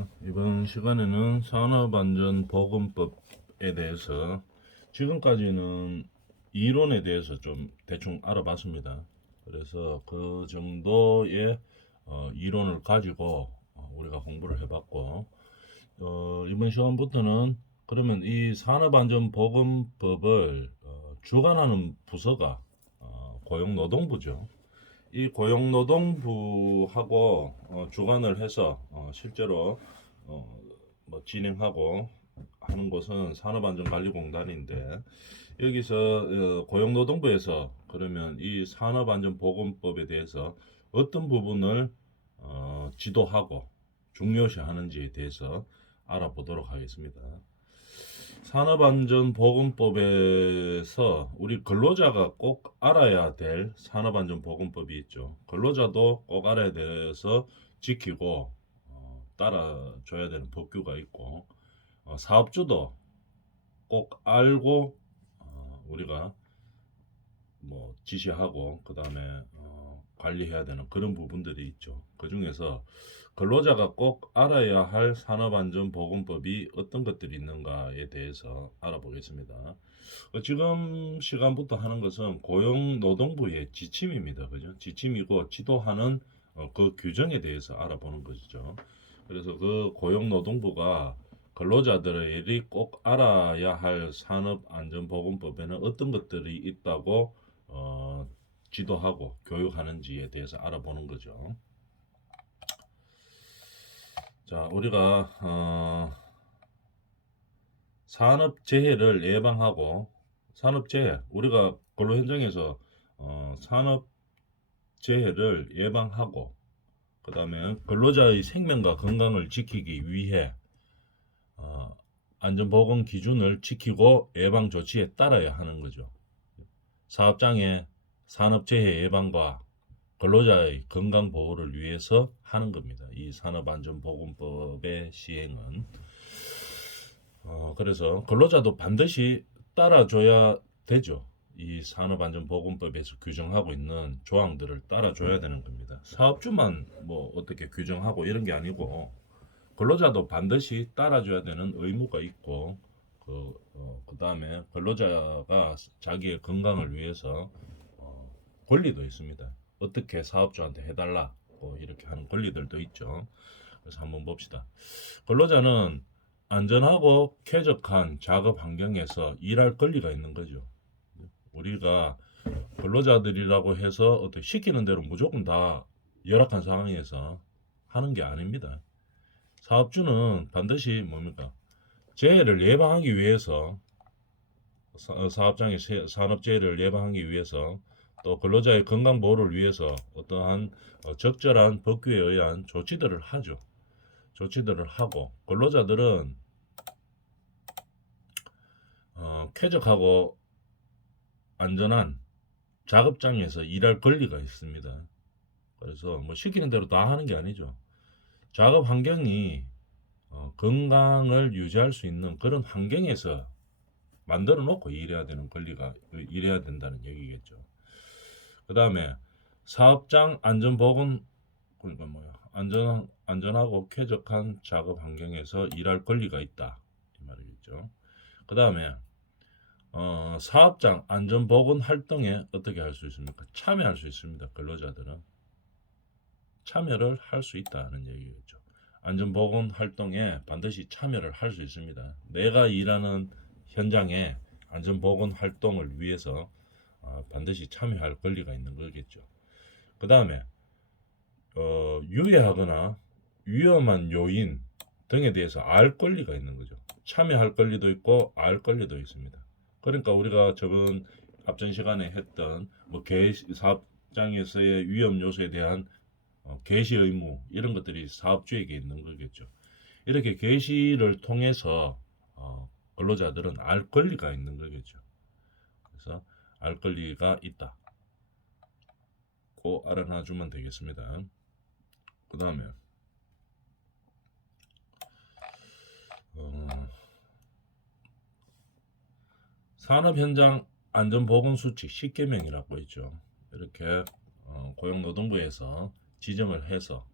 반갑습니다. 이번 시간에는 산업안전보건법에 대해서 지금까지는 이론에 대해서 좀 대충 알아봤습니다. 그래서 그 정도의 이론을 가지고 우리가 공부를 해봤고, 이번 시간부터는 그러면 이 산업안전보건법을 주관하는 부서가 고용노동부죠. 이 고용노동부하고 주관을 해서 실제로 뭐 진행하고 하는 곳은 산업안전관리공단인데, 여기서 고용노동부에서 그러면 이 산업안전보건법에 대해서 어떤 부분을 지도하고 중요시하는지에 대해서 알아보도록 하겠습니다. 산업안전보건법에서 우리 근로자가 꼭 알아야 될 산업안전보건법이 있죠. 근로자도 꼭 알아야 돼서 지키고 따라줘야 되는 법규가 있고, 사업주도 꼭 알고 우리가 뭐 지시하고 그 다음에 관리해야 되는 그런 부분들이 있죠. 그 중에서 근로자가 꼭 알아야 할 산업안전보건법이 어떤 것들이 있는가에 대해서 알아보겠습니다. 지금 시간부터 하는 것은 고용노동부의 지침입니다. 그죠? 지침이고 지도하는 그 규정에 대해서 알아보는 것이죠. 그래서 그 고용노동부가 근로자들이 꼭 알아야 할 산업안전보건법에는 어떤 것들이 있다고 지도하고 교육하는지에 대해서 알아보는 거죠. 자, 우리가 산업재해를 예방하고, 산업재해, 우리가 근로 현장에서 산업재해를 예방하고, 그 다음에 근로자의 생명과 건강을 지키기 위해 안전보건 기준을 지키고 예방 조치에 따라야 하는 거죠. 사업장의 산업재해 예방과 근로자의 건강 보호를 위해서 하는 겁니다. 이 산업안전보건법의 시행은. 그래서 근로자도 반드시 따라줘야 되죠. 이 산업안전보건법에서 규정하고 있는 조항들을 따라줘야 되는 겁니다. 사업주만 뭐 어떻게 규정하고 이런 게 아니고, 근로자도 반드시 따라줘야 되는 의무가 있고, 그 다음에 근로자가 자기의 건강을 위해서 권리도 있습니다. 어떻게 사업주한테 해달라고 이렇게 하는 권리들도 있죠. 그래서 한번 봅시다. 근로자는 안전하고 쾌적한 작업 환경에서 일할 권리가 있는 거죠. 우리가 근로자들이라고 해서 어떻게 시키는 대로 무조건 다 열악한 상황에서 하는 게 아닙니다. 사업주는 반드시 뭡니까? 재해를 예방하기 위해서, 사업장의 산업재해를 예방하기 위해서, 또 근로자의 건강 보호를 위해서 어떠한 적절한 법규에 의한 조치들을 하죠. 조치들을 하고, 근로자들은 쾌적하고 안전한 작업장에서 일할 권리가 있습니다. 그래서 뭐 시키는 대로 다 하는 게 아니죠. 작업 환경이 건강을 유지할 수 있는 그런 환경에서 만들어 놓고 일해야 된다는 얘기겠죠. 그 다음에 사업장 안전보건, 그러니까 뭐야, 안전하고 쾌적한 작업 환경에서 일할 권리가 있다 이 말이겠죠. 그 다음에 사업장 안전보건 활동에 어떻게 할 수 있습니까? 참여할 수 있습니다. 근로자들은 참여를 할 수 있다는 얘기겠죠. 안전보건 활동에 반드시 참여를 할 수 있습니다. 내가 일하는 현장에 안전보건 활동을 위해서 반드시 참여할 권리가 있는 거겠죠. 그 다음에 유해하거나 위험한 요인 등에 대해서 알 권리가 있는 거죠. 참여할 권리도 있고 알 권리도 있습니다. 그러니까 우리가 저번 앞전 시간에 했던 뭐 사업장에서의 위험 요소에 대한 게시 의무, 이런 것들이 사업주에게 있는 거겠죠. 이렇게 게시를 통해서 근로자들은 알 권리가 있는 거겠죠. 그래서 알 권리가 있다. 꼭 알아놔 주면 되겠습니다. 그 다음에 산업현장 안전보건수칙 10개명이라고 있죠. 이렇게 고용노동부에서 지정을 해서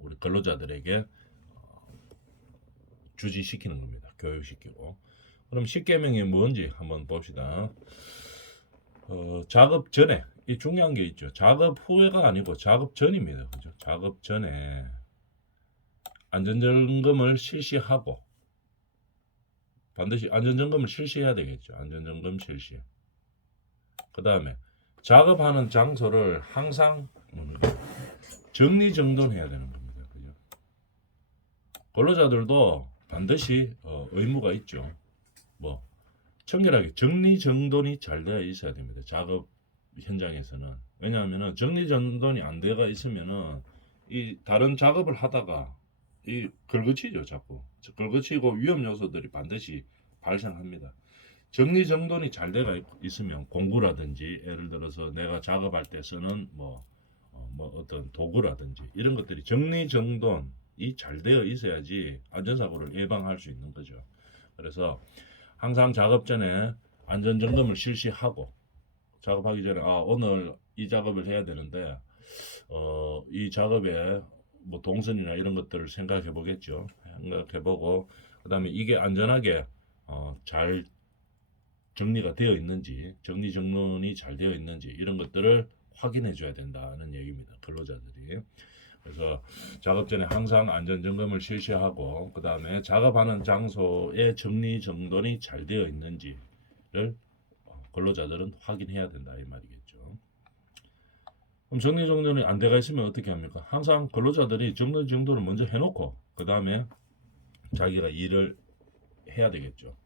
우리 근로자들에게 주지시키는 겁니다. 교육시키고. 그럼 10계명이 뭔지 한번 봅시다. 작업 전에 이 중요한 게 있죠. 작업 후에가 아니고 작업 전입니다. 그죠? 작업 전에 안전점검을 실시하고 반드시 안전점검을 실시해야 되겠죠. 안전점검 실시. 그 다음에 작업하는 장소를 항상 정리정돈해야 되는 겁니다. 그죠? 근로자들도 반드시 의무가 있죠. 뭐 청결하게 정리정돈이 잘 되어 있어야 됩니다. 작업 현장에서는. 왜냐하면 정리정돈이 안 되어 있으면은 이 다른 작업을 하다가 이 걸거치죠. 자꾸 걸거치고 위험 요소들이 반드시 발생합니다. 정리정돈이 잘 되어 있으면 공구라든지 예를 들어서 내가 작업할 때 쓰는 뭐 어떤 도구라든지 이런 것들이 정리정돈이 잘 되어 있어야지 안전사고를 예방할 수 있는 거죠. 그래서 항상 작업 전에 안전점검을 실시하고 작업하기 전에 오늘 이 작업을 해야 되는데 이 작업에 뭐 동선이나 이런 것들을 생각해 보겠죠. 생각해 보고 그다음에 이게 안전하게 잘 정리가 되어 있는지 정리정돈이 잘 되어 있는지 이런 것들을 확인해 줘야 된다는 얘기입니다. 근로자들이. 그래서 작업 전에 항상 안전점검을 실시하고 그 다음에 작업하는 장소의 정리정돈이 잘 되어 있는지를 근로자들은 확인해야 된다 이 말이겠죠. 그럼 정리정돈이 안 돼가 있으면 어떻게 합니까? 항상 근로자들이 정리정돈을 먼저 해놓고 그 다음에 자기가 일을 해야 되겠죠.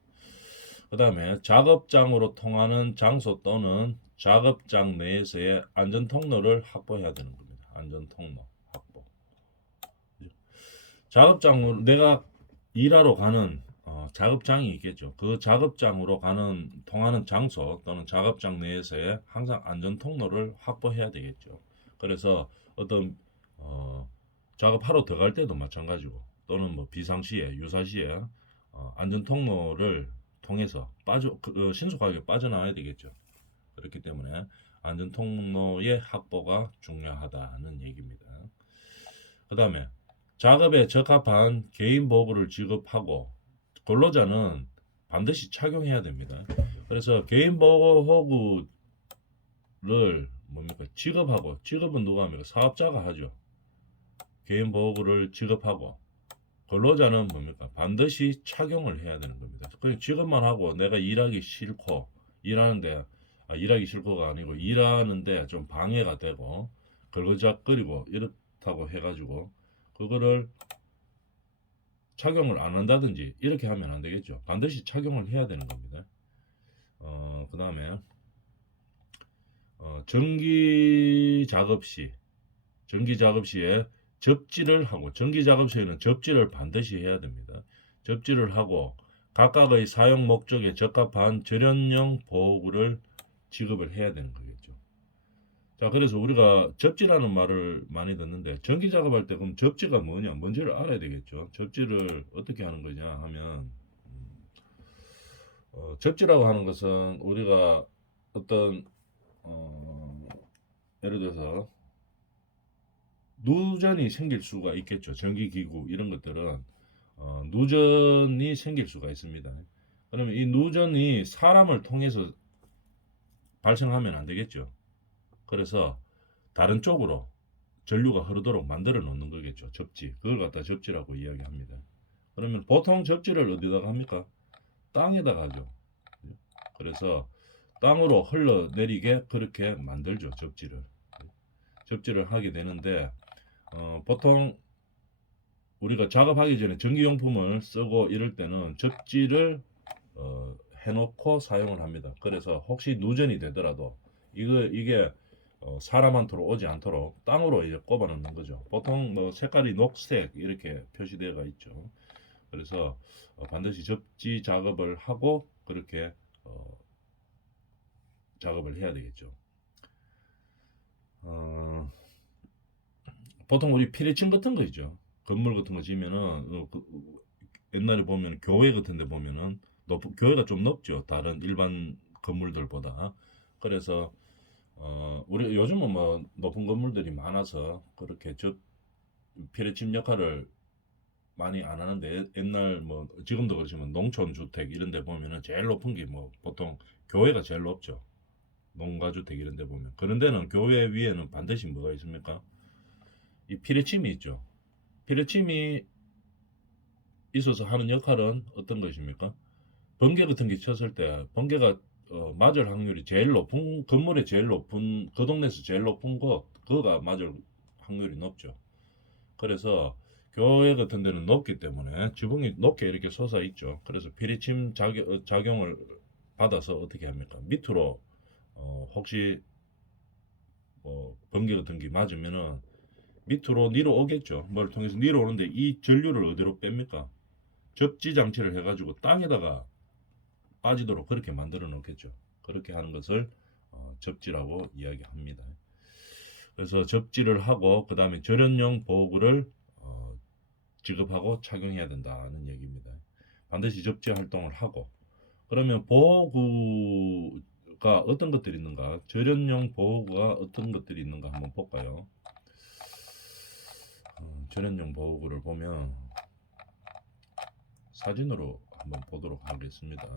그 다음에 작업장으로 통하는 장소 또는 작업장 내에서의 안전통로를 확보해야 되는 겁니다. 안전통로 확보. 작업장으로 내가 일하러 가는 작업장이 있겠죠. 그 작업장으로 통하는 장소 또는 작업장 내에서의 항상 안전통로를 확보해야 되겠죠. 그래서 어떤 작업하러 들어갈 때도 마찬가지고 또는 뭐 비상시에 유사시에 안전통로를 통해서 신속하게 빠져나와야 되겠죠. 그렇기 때문에 안전통로의 확보가 중요하다는 얘기입니다. 그 다음에 작업에 적합한 개인보호구를 지급하고 근로자는 반드시 착용해야 됩니다. 그래서 개인보호구를 뭡니까? 지급은 누가 합니까? 사업자가 하죠. 개인보호구를 지급하고 근로자는 뭡니까? 반드시 착용을 해야 되는 겁니다. 그냥 지급만 하고 내가 일하기 싫고 일하기 싫고가 아니고 일하는데 좀 방해가 되고 걸거작거리고 이렇다고 해가지고 그거를 착용을 안 한다든지 이렇게 하면 안 되겠죠. 반드시 착용을 해야 되는 겁니다. 그 다음에 전기 작업 시에 접지를 하고 전기 작업 시에는 접지를 반드시 해야 됩니다. 접지를 하고 각각의 사용 목적에 적합한 절연형 보호구를 지급을 해야 되는 거겠죠. 자, 그래서 우리가 접지라는 말을 많이 듣는데 전기 작업할 때 그럼 접지가 뭔지를 알아야 되겠죠. 접지를 어떻게 하는 거냐 하면 접지라고 하는 것은 우리가 어떤 예를 들어서 누전이 생길 수가 있겠죠. 전기기구 이런 것들은 누전이 생길 수가 있습니다. 그러면 이 누전이 사람을 통해서 발생하면 안 되겠죠. 그래서 다른 쪽으로 전류가 흐르도록 만들어 놓는 거겠죠. 접지. 그걸 갖다 접지라고 이야기합니다. 그러면 보통 접지를 어디다가 합니까? 땅에다가 하죠. 그래서 땅으로 흘러내리게 그렇게 만들죠. 접지를 하게 되는데 보통 우리가 작업하기 전에 전기용품을 쓰고 이럴 때는 접지를 해놓고 사용을 합니다. 그래서 혹시 누전이 되더라도 이게 사람한테로 오지 않도록 땅으로 이제 꼽아 놓는 거죠. 보통 뭐 색깔이 녹색 이렇게 표시되어 있죠. 그래서 반드시 접지 작업을 하고 그렇게 작업을 해야 되겠죠. 보통 우리 피레침 같은 거 있죠. 건물 같은 거 지면은 옛날에 보면 교회 같은 데 보면은 교회가 좀 높죠. 다른 일반 건물들보다. 그래서 우리 요즘은 뭐 높은 건물들이 많아서 그렇게 피레침 역할을 많이 안 하는데 옛날 뭐 지금도 그렇지만 농촌 주택 이런 데 보면은 제일 높은 게 뭐 보통 교회가 제일 높죠. 농가주택 이런 데 보면 그런 데는 교회 위에는 반드시 뭐가 있습니까? 이 피레침이 있죠. 피레침이 있어서 하는 역할은 어떤 것입니까? 번개 같은 게 쳤을 때 번개가 맞을 확률이 제일 높은 건물에 제일 높은 그 동네에서 제일 높은 곳 그거가 맞을 확률이 높죠. 그래서 교회 같은 데는 높기 때문에 지붕이 높게 이렇게 솟아 있죠. 그래서 피리침 작용을 받아서 어떻게 합니까? 밑으로 혹시 뭐 번개 같은 게 맞으면은 밑으로 내려오겠죠. 뭘 통해서 내려오는데 이 전류를 어디로 뺍니까? 접지 장치를 해가지고 땅에다가 빠지도록 그렇게 만들어 놓겠죠. 그렇게 하는 것을 접지라고 이야기합니다. 그래서 접지를 하고 그 다음에 절연용 보호구를 지급하고 착용해야 된다는 얘기입니다. 반드시 접지 활동을 하고 그러면 보호구가 어떤 것들이 있는가? 절연용 보호구가 어떤 것들이 있는가 한번 볼까요? 절연용 보호구를 보면 사진으로 한번 보도록 하겠습니다.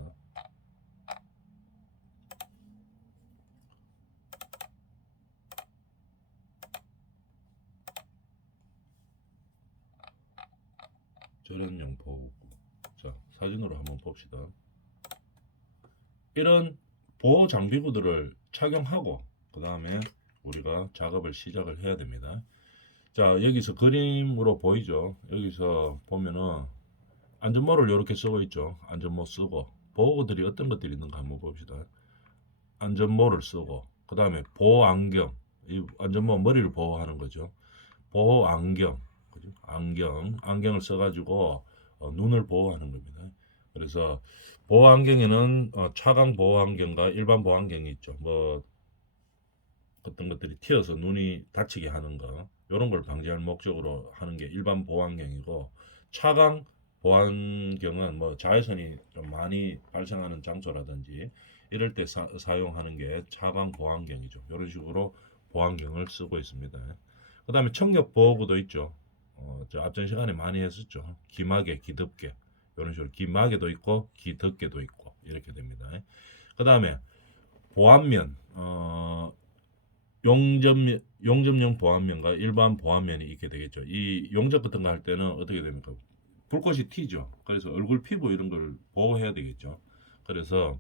절연용 보호구. 자, 사진으로 한번 봅시다. 이런 보호 장비구들을 착용하고 그 다음에 우리가 작업을 시작을 해야 됩니다. 자, 여기서 그림으로 보이죠? 여기서 보면은 안전모를 이렇게 쓰고 있죠. 안전모 쓰고 보호구들이 어떤 것들이 있는가 한번 봅시다. 안전모를 쓰고 그 다음에 보호 안경, 이 안전모 머리를 보호하는 거죠. 보호 안경, 그죠? 안경을 써가지고 눈을 보호하는 겁니다. 그래서 보호 안경에는 차광 보호 안경과 일반 보호 안경이 있죠. 뭐 어떤 것들이 튀어서 눈이 다치게 하는 거 이런 걸 방지할 목적으로 하는 게 일반 보호 안경이고 차광 보호 안경은 뭐 자외선이 좀 많이 발생하는 장소라든지 이럴 때 사용하는 게 차광 보호 안경이죠. 이런 식으로 보호 안경을 쓰고 있습니다. 그 다음에 청력 보호구도 있죠. 저 앞전 시간에 많이 했었죠. 기마개, 기덮개 이런 식으로 기마개도 있고 기덮개도 있고 이렇게 됩니다. 그 다음에 보안면 용접용 보안면과 일반 보안면이 있게 되겠죠. 이 용접 같은 거 할 때는 어떻게 됩니까? 불꽃이 튀죠. 그래서 얼굴 피부 이런 걸 보호해야 되겠죠. 그래서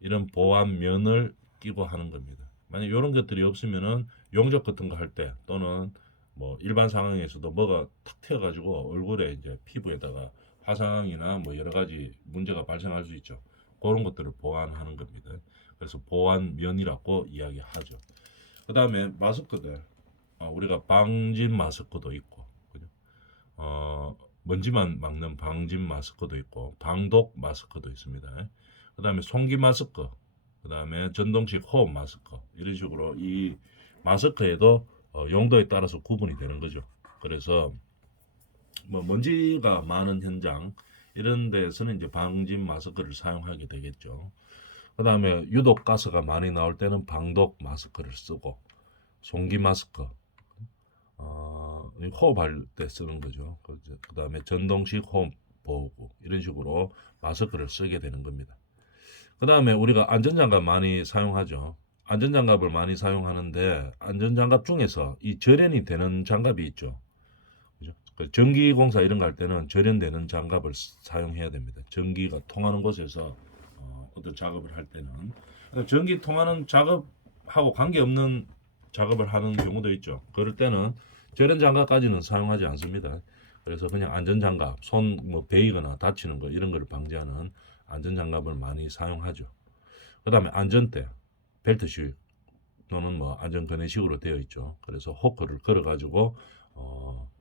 이런 보안면을 끼고 하는 겁니다. 만약 이런 것들이 없으면은 용접 같은 거 할 때 또는 뭐 일반 상황에서도 뭐가 탁 튀어가지고 얼굴에 이제 피부에다가 화상이나 뭐 여러 가지 문제가 발생할 수 있죠. 그런 것들을 보완하는 겁니다. 그래서 보완면이라고 이야기하죠. 그 다음에 마스크들 우리가 방진 마스크도 있고 그죠? 먼지만 막는 방진 마스크도 있고 방독 마스크도 있습니다. 그 다음에 송기 마스크, 그 다음에 전동식 호흡 마스크 이런 식으로 이 마스크에도 용도에 따라서 구분이 되는 거죠. 그래서 뭐 먼지가 많은 현장 이런 데서는 이제 방진 마스크를 사용하게 되겠죠. 그 다음에 유독 가스가 많이 나올 때는 방독 마스크를 쓰고 송기 마스크 호흡할 때 쓰는 거죠. 그 다음에 전동식 호흡 보호구 이런 식으로 마스크를 쓰게 되는 겁니다. 그 다음에 우리가 안전장갑 많이 사용하죠. 안전장갑을 많이 사용하는데 안전장갑 중에서 이 절연이 되는 장갑이 있죠. 그죠? 그 전기공사 이런 거 할 때는 절연되는 장갑을 사용해야 됩니다. 전기가 통하는 곳에서 어떤 작업을 할 때는 전기 통하는 작업하고 관계없는 작업을 하는 경우도 있죠. 그럴 때는 절연 장갑까지는 사용하지 않습니다. 그래서 그냥 안전장갑, 손 뭐 베이거나 다치는 거 이런 거를 방지하는 안전장갑을 많이 사용하죠. 그 다음에 안전대, 벨트식 또는 뭐 안전거래식으로 되어 있죠. 그래서 호크를 걸어가지고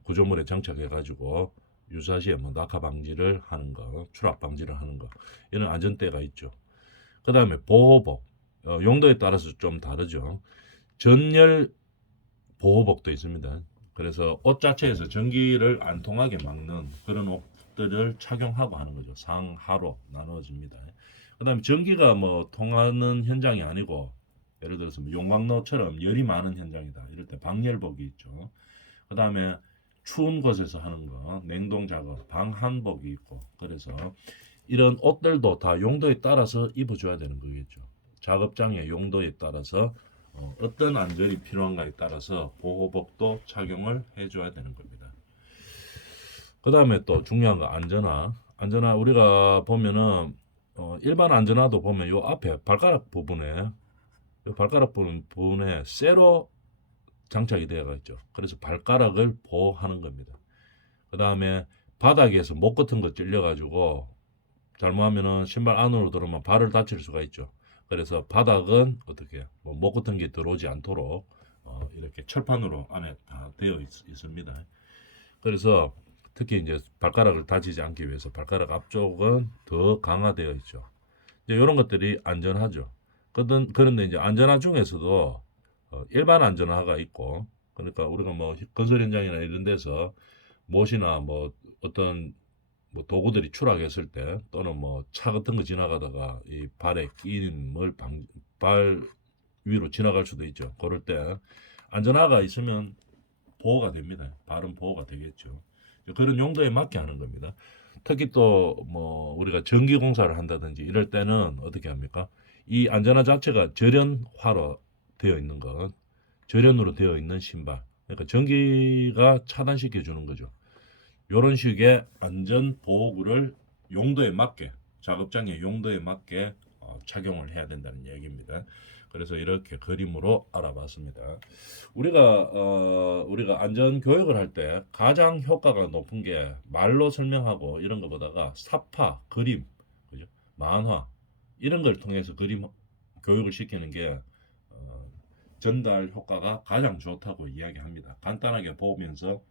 구조물에 장착해가지고 유사시에 뭐 낙하 방지를 하는 거, 추락 방지를 하는 거 이런 안전대가 있죠. 그 다음에 보호복, 용도에 따라서 좀 다르죠. 전열 보호복도 있습니다. 그래서 옷 자체에서 전기를 안 통하게 막는 그런 옷들을 착용하고 하는 거죠. 상하로 나누어집니다. 그 다음에 전기가 뭐 통하는 현장이 아니고 예를 들어서 뭐 용광로처럼 열이 많은 현장이다. 이럴 때 방열복이 있죠. 그 다음에 추운 곳에서 하는 거, 냉동 작업, 방 한복이 있고, 그래서 이런 옷들도 다 용도에 따라서 입어줘야 되는 거겠죠. 작업장의 용도에 따라서 어떤 안전이 필요한가에 따라서 보호복도 착용을 해줘야 되는 겁니다. 그 다음에 또 중요한 거 안전화. 안전화 우리가 보면은 일반 안전화도 보면 요 앞에 발가락 부분에 요 발가락 부분에 쇠로 장착이 되어 있죠. 그래서 발가락을 보호하는 겁니다. 그 다음에 바닥에서 목 같은 거 찔려가지고 잘못하면은 신발 안으로 들어오면 발을 다칠 수가 있죠. 그래서 바닥은 어떻게 뭐목 같은 게 들어오지 않도록 이렇게 철판으로 안에 다 되어 있습니다. 그래서 특히 이제 발가락을 다치지 않기 위해서 발가락 앞쪽은 더 강화되어 있죠. 이제 이런 것들이 안전하죠. 그런데 이제 안전화 중에서도 일반 안전화가 있고, 그러니까 우리가 뭐 건설 현장이나 이런 데서 못이나 뭐 어떤 뭐 도구들이 추락했을 때 또는 뭐 차 같은 거 지나가다가 이 발에 끼임을 발 위로 지나갈 수도 있죠. 그럴 때 안전화가 있으면 보호가 됩니다. 발은 보호가 되겠죠. 그런 용도에 맞게 하는 겁니다. 특히 또 뭐 우리가 전기 공사를 한다든지 이럴 때는 어떻게 합니까? 이 안전화 자체가 절연화로 되어 있는 것, 절연으로 되어 있는 신발. 그러니까 전기가 차단시켜 주는 거죠. 이런 식의 안전 보호구를 용도에 맞게 작업장의 용도에 맞게 착용을 해야 된다는 얘기입니다. 그래서 이렇게 그림으로 알아봤습니다. 우리가 안전 교육을 할 때 가장 효과가 높은 게 말로 설명하고 이런 것보다가 사파, 그림, 그죠? 만화 이런 걸 통해서 그림 교육을 시키는 게 전달 효과가 가장 좋다고 이야기합니다. 간단하게 보면서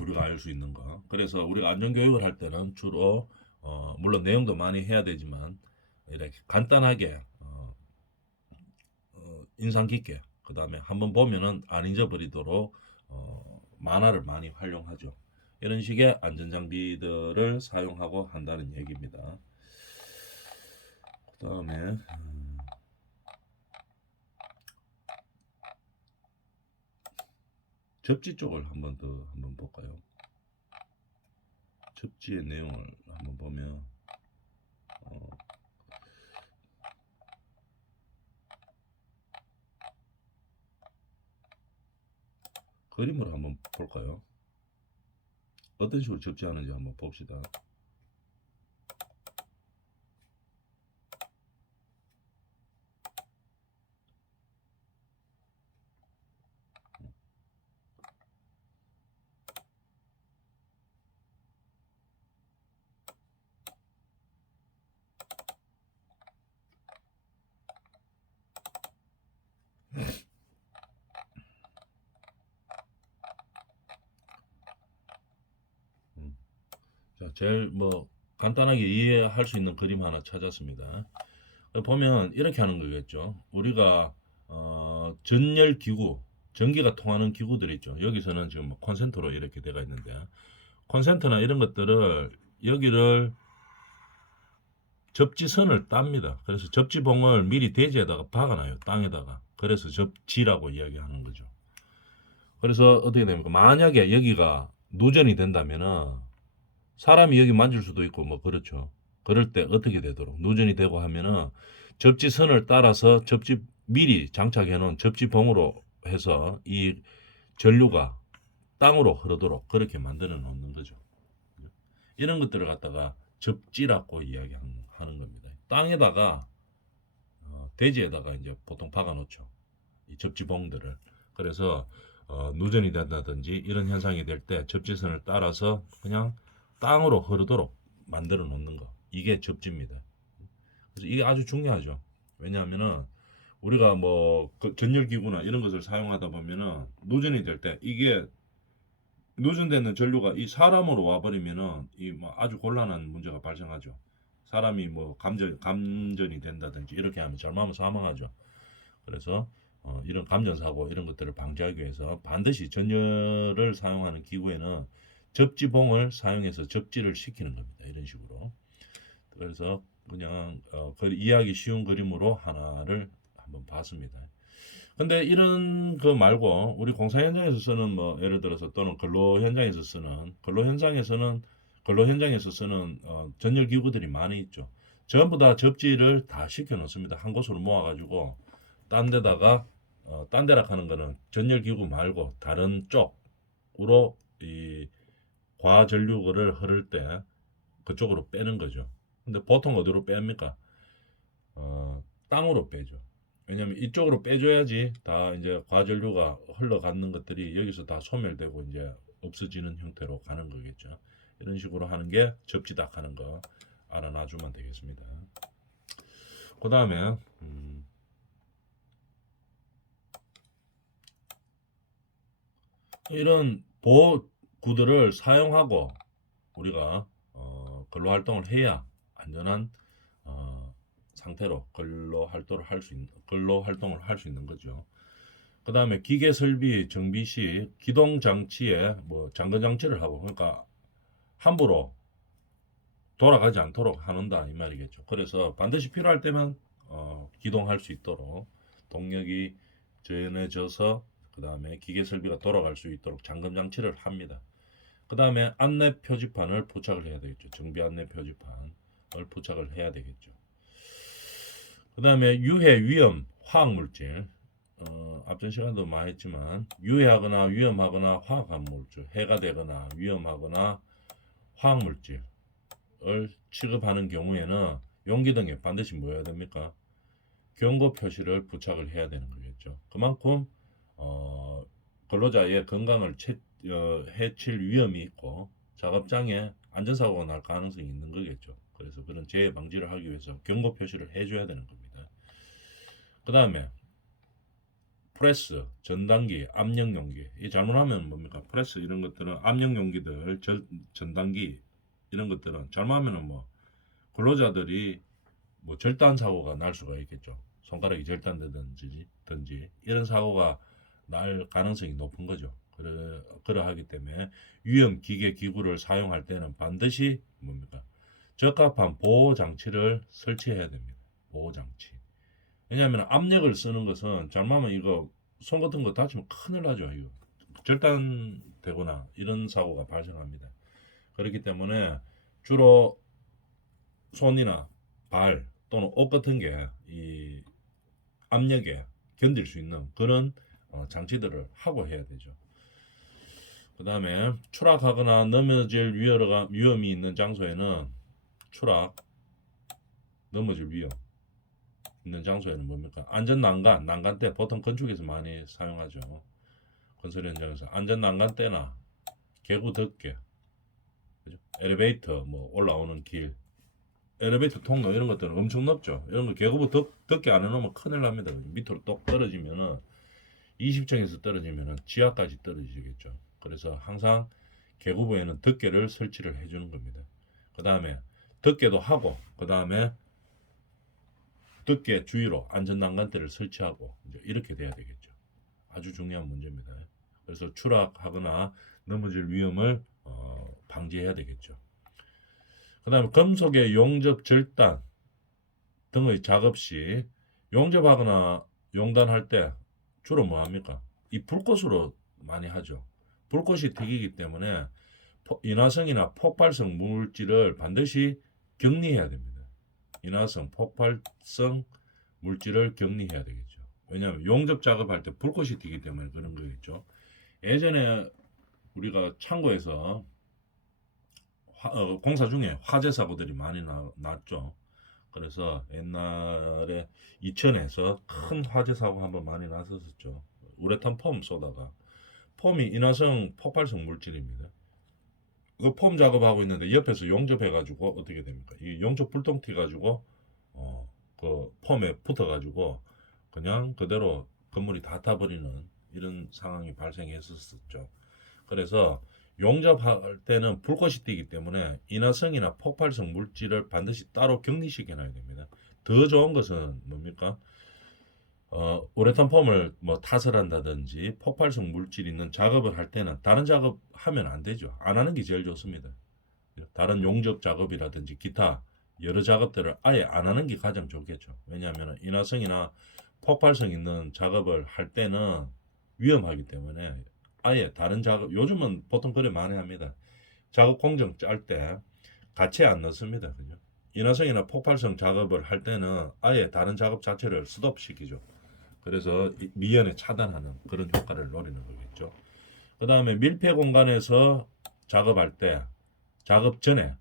우리가 알 수 있는 거. 그래서 우리가 안전 교육을 할 때는 주로 물론 내용도 많이 해야 되지만 이렇게 간단하게 인상 깊게 그 다음에 한번 보면은 안 잊어버리도록 만화를 많이 활용하죠. 이런 식의 안전 장비들을 사용하고 한다는 얘기입니다. 그 다음에 접지 쪽을 한번 볼까요? 접지의 내용을 한번 보면 그림으로 한번 볼까요? 어떤 식으로 접지하는지 한번 봅시다. 자, 제일 뭐 간단하게 이해할 수 있는 그림 하나 찾았습니다. 보면 이렇게 하는 거겠죠. 우리가 전열 기구, 전기가 통하는 기구들 있죠. 여기서는 지금 뭐 콘센트로 이렇게 되어 있는데 콘센트나 이런 것들을 여기를 접지선을 땁니다. 그래서 접지봉을 미리 대지에다가 박아놔요. 땅에다가. 그래서 접지라고 이야기하는 거죠. 그래서 어떻게 됩니까? 만약에 여기가 누전이 된다면은 사람이 여기 만질 수도 있고 뭐 그렇죠. 그럴 때 어떻게 되도록 누전이 되고 하면은 접지선을 따라서 미리 장착해 놓은 접지봉으로 해서 이 전류가 땅으로 흐르도록 그렇게 만들어 놓는 거죠. 이런 것들을 갖다가 접지라고 이야기하는 겁니다. 땅에다가 대지에다가 이제 보통 박아 놓죠. 이 접지봉들을. 그래서 누전이 된다든지 이런 현상이 될 때 접지선을 따라서 그냥 땅으로 흐르도록 만들어 놓는 거. 이게 접지입니다. 그래서 이게 아주 중요하죠. 왜냐하면은 우리가 뭐 전열기구나 이런 것을 사용하다 보면은 누전이 될 때 이게 누전되는 전류가 이 사람으로 와버리면은 이 뭐 아주 곤란한 문제가 발생하죠. 사람이 뭐 감전이 된다든지 이렇게 하면 잘못하면 사망하죠. 그래서 이런 감전 사고 이런 것들을 방지하기 위해서 반드시 전열을 사용하는 기구에는 접지봉을 사용해서 접지를 시키는 겁니다. 이런 식으로. 그래서 그냥 이해하기 쉬운 그림으로 하나를 한번 봤습니다. 근데 이런 거 말고 우리 공사 현장에서 쓰는 뭐 예를 들어서 또는 근로 현장에서 쓰는 전열 기구들이 많이 있죠. 전부 다 접지를 다 시켜 놓습니다. 한 곳으로 모아 가지고 딴 데다가 딴 데라 하는 거는 전열 기구 말고 다른 쪽으로 이 과전류를 흐를 때 그쪽으로 빼는 거죠. 근데 보통 어디로 뺍니까? 땅으로 빼죠. 왜냐면 이쪽으로 빼줘야지 다 이제 과전류가 흘러가는 것들이 여기서 다 소멸되고 이제 없어지는 형태로 가는 거겠죠. 이런 식으로 하는 게 접지닥 하는 거 알아놔주면 되겠습니다. 그 다음에 이런 보호구들을 사용하고 우리가 근로 활동을 해야 안전한 상태로 근로 활동을 할 수 있는 거죠. 그 다음에 기계 설비 정비 시 기동 장치에 뭐 잠금 장치를 하고 그러니까 함부로 돌아가지 않도록 하는다 이 말이겠죠. 그래서 반드시 필요할 때만 기동할 수 있도록 동력이 전해져서 그 다음에 기계 설비가 돌아갈 수 있도록 잠금 장치를 합니다. 그 다음에 안내 표지판을 부착을 해야 되겠죠. 정비 안내 표지판을 부착을 해야 되겠죠. 그 다음에 유해, 위험, 화학물질 앞전 시간도 많이 했지만 유해하거나 위험하거나 화학한 물질, 해가 되거나 위험하거나 화학물질을 취급하는 경우에는 용기 등에 반드시 뭐 해야 됩니까? 경고 표시를 부착을 해야 되는 거겠죠. 그만큼 근로자의 건강을 해칠 위험이 있고 작업장에 안전사고가 날 가능성이 있는 거겠죠. 그래서 그런 재해 방지를 하기 위해서 경고 표시를 해줘야 되는 겁니다. 그 다음에 프레스, 전단기, 압력용기. 이 잘못하면 뭡니까? 프레스 이런 것들은 압력용기들, 전단기 이런 것들은 잘못하면은 뭐 근로자들이 뭐 절단 사고가 날 수가 있겠죠. 손가락이 절단되든지 이런 사고가 날 가능성이 높은 거죠. 그러하기 때문에 위험 기계 기구를 사용할 때는 반드시 뭡니까? 적합한 보호 장치를 설치해야 됩니다. 보호 장치. 왜냐하면 압력을 쓰는 것은 잘못하면 이거 손 같은 거 다치면 큰일 나죠. 이거 절단되거나 이런 사고가 발생합니다. 그렇기 때문에 주로 손이나 발 또는 옷 같은 게 이 압력에 견딜 수 있는 그런 장치들을 하고 해야 되죠. 그 다음에 추락하거나 넘어질 위험이 있는 장소에는 넘어질 위험 있는 장소에는 뭡니까? 안전 난간대 보통 건축에서 많이 사용하죠. 건설 현장에서 안전 난간대나 개구 덮개, 그죠? 엘리베이터 뭐 올라오는 길, 엘리베이터 통로 이런 것들은 엄청 높죠. 이런 거 개구 덮개 안 해놓으면 큰일 납니다. 밑으로 똑 떨어지면은 20층에서 떨어지면은 지하까지 떨어지겠죠. 그래서 항상 계구부에는 덮개를 설치를 해주는 겁니다. 그 다음에 덮개도 하고 그 다음에 덮개 주위로 안전난간대를 설치하고 이제 이렇게 돼야 되겠죠. 아주 중요한 문제입니다. 그래서 추락하거나 넘어질 위험을 방지해야 되겠죠. 그 다음에 금속의 용접 절단 등의 작업 시 용접하거나 용단할 때 주로 뭐 합니까? 이 불꽃으로 많이 하죠. 불꽃이 튀기기 때문에 인화성이나 폭발성 물질을 반드시 격리해야 됩니다. 인화성, 폭발성 물질을 격리해야 되겠죠. 왜냐하면 용접 작업할 때 불꽃이 튀기 때문에 그런 거겠죠. 예전에 우리가 창고에서 공사 중에 화재 사고들이 많이 났죠. 그래서 옛날에 이천에서 큰 화재 사고 한번 많이 났었죠. 우레탄 폼 쏘다가 폼이 인화성 폭발성 물질입니다. 그 폼 작업하고 있는데 옆에서 용접해가지고 어떻게 됩니까? 이 용접 불똥 튀가지고 그 폼에 붙어가지고 그냥 그대로 건물이 다 타버리는 이런 상황이 발생했었죠. 그래서 용접할 때는 불꽃이 튀기 때문에 인화성이나 폭발성 물질을 반드시 따로 격리시켜 놔야 됩니다. 더 좋은 것은 뭡니까? 우레탄 폼을 뭐 타설한다든지 폭발성 물질 있는 작업을 할 때는 다른 작업 하면 안 되죠. 안 하는 게 제일 좋습니다. 다른 용접 작업이라든지 기타 여러 작업들을 아예 안 하는 게 가장 좋겠죠. 왜냐하면 인화성이나 폭발성 있는 작업을 할 때는 위험하기 때문에 아예 다른 작업, 요즘은 보통 그래 많이 합니다. 작업 공정 짤 때 같이 안 넣습니다. 그죠? 인화성이나 폭발성 작업을 할 때는 아예 다른 작업 자체를 스톱시키죠. 그래서 미연에 차단하는 그런 효과를 노리는 거겠죠. 그 다음에 밀폐 공간에서 작업할 때 작업 전에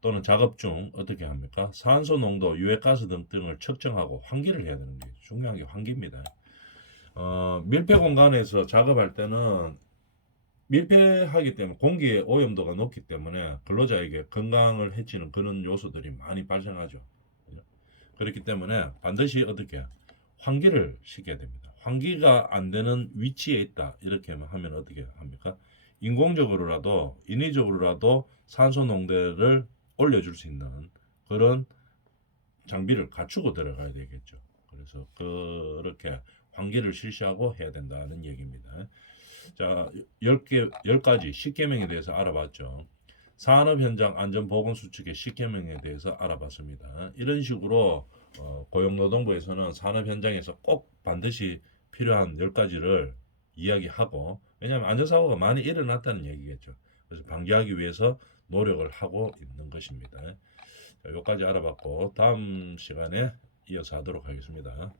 또는 작업 중 어떻게 합니까? 산소 농도, 유해가스 등을 측정하고 환기를 해야 되는 게 중요한 게 환기입니다. 밀폐 공간에서 작업할 때는 밀폐하기 때문에 공기의 오염도가 높기 때문에 근로자에게 건강을 해치는 그런 요소들이 많이 발생하죠. 그렇기 때문에 반드시 어떻게 환기를 시켜야 됩니다. 환기가 안 되는 위치에 있다 이렇게 하면 어떻게 합니까? 인공적으로라도 인위적으로라도 산소 농도를 올려줄 수 있는 그런 장비를 갖추고 들어가야 되겠죠. 그래서 그렇게 환기를 실시하고 해야 된다는 얘기입니다. 자, 10가지 10계명에 대해서 알아봤죠. 산업 현장 안전 보건 수칙의 10계명에 대해서 알아봤습니다. 이런 식으로 고용노동부에서는 산업 현장에서 꼭 반드시 필요한 10가지를 이야기하고, 왜냐하면 안전사고가 많이 일어났다는 얘기겠죠. 그래서 방지하기 위해서 노력을 하고 있는 것입니다. 자, 여기까지 알아봤고 다음 시간에 이어서 하도록 하겠습니다.